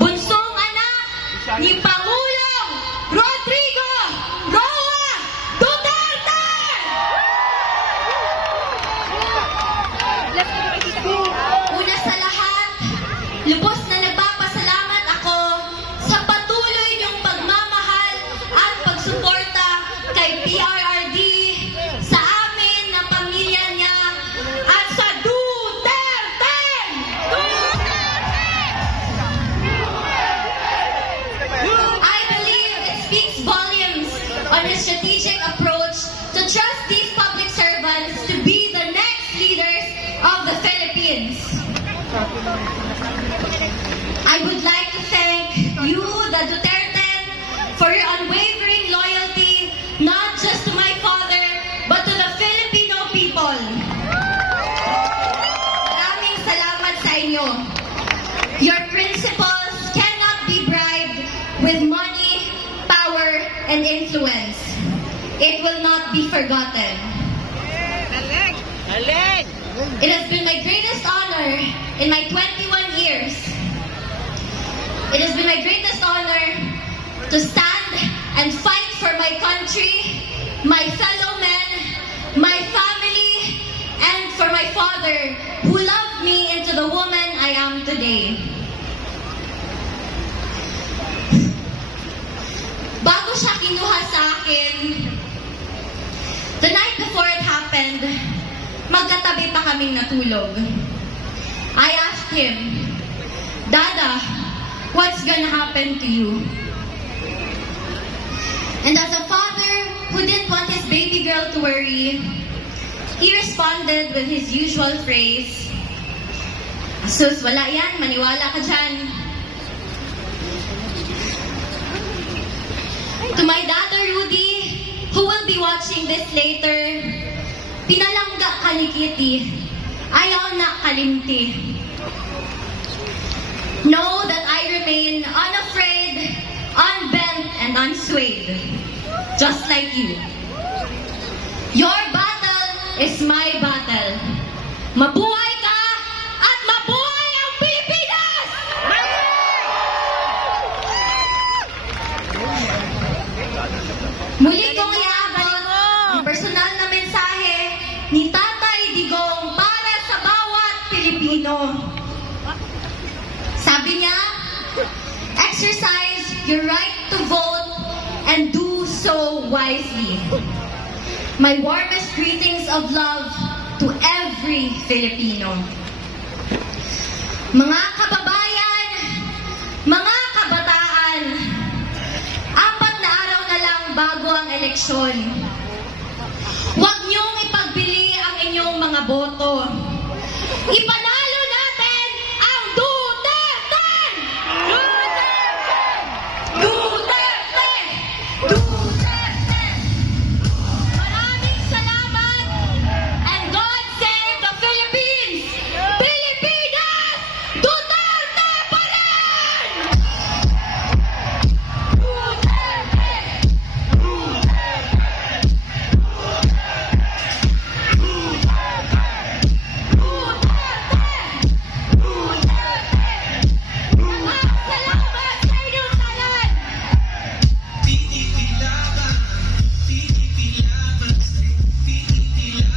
bunsong anak ni Pangulong Rodrigo Roa Duterte! Una sa lahat, lubos na nagpapasalamat ako sa patuloy niyong pagmamahal at pagsuporta kay PRRD, sa amin na pamilya niya, at sa Duterte! I believe it speaks volumes on his strategic approach to trust these public servants to be the next leaders of the Philippines. I would like to thank you, the Duterte, for your unwavering loyalty, not just to my father, but to the Filipino people. Maraming salamat sa inyo. Your principles cannot be bribed with money, power, and influence. It will not be forgotten. It has been my greatest honor in my 21 years. It has been my greatest honor to stand and fight for my country, my fellow men, my family, and for my father who loved me into the woman I am today. Bago siya kinuha sa akin, the night before it happened, magkatabi pa kaming natulog. I asked him, Dada, what's gonna happen to you? And as a father who didn't want his baby girl to worry, he responded with his usual phrase, Asus, wala yan, maniwala ka dyan. To my daughter Rudy, who will be watching this later, pinalangga ka ni Kitty, ayaw na kalimti. Know that I remain unafraid, unbent, and unswayed, just like you. Your battle is my battle. Mabuhay ka at mabuhay ang Pilipinas! Muli kong iabot ang personal na mensahe ni Tatay Digong para sa bawat Pilipino. Sabi niya, exercise your right to vote and do so wisely. My warmest greetings of love to every Filipino. Mga kababayan, mga kabataan, 4 na araw na lang bago ang eleksyon. Huwag niyong ipagbili ang inyong mga boto.